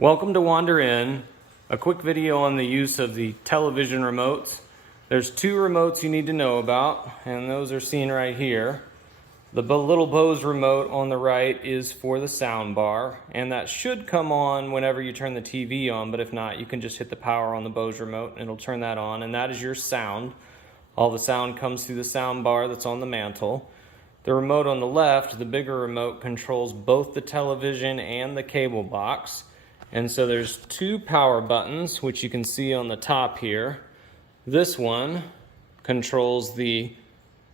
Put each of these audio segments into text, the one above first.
Welcome to Wander In, a quick video on the use of the television remotes. There's two remotes you need to know about, and those are seen right here. The little Bose remote on the right is for the sound bar, and that should come on whenever you turn the TV on, but if not, you can just hit the power on the Bose remote and it'll turn that on, and that is your sound. All the sound comes through the sound bar that's on the mantle. The remote on the left, the bigger remote, controls both the television and the cable box. And so there's two power buttons, which you can see on the top here. This one controls the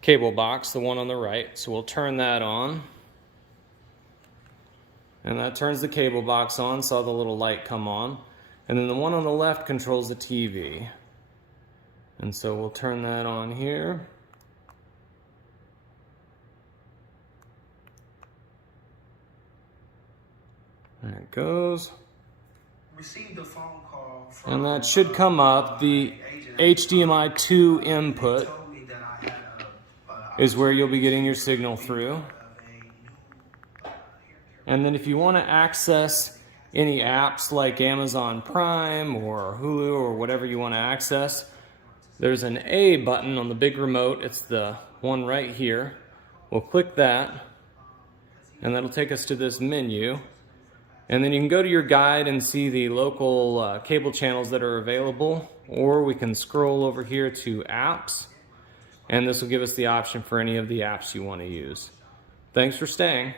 cable box, the one on the right. So we'll turn that on. And that turns the cable box on, saw the little light come on. And then the one on the left controls the TV. And so we'll turn that on here. There it goes. Received a phone call from, and that should come up. The HDMI 2 input is where you'll be getting your signal through. And then if you want to access any apps like Amazon Prime or Hulu or whatever you want to access, there's an A button on the big remote. It's the one right here. We'll click that, and that'll take us to this menu. And then you can go to your guide and see the local cable channels that are available, or we can scroll over here to apps, and this will give us the option for any of the apps you want to use. Thanks for staying.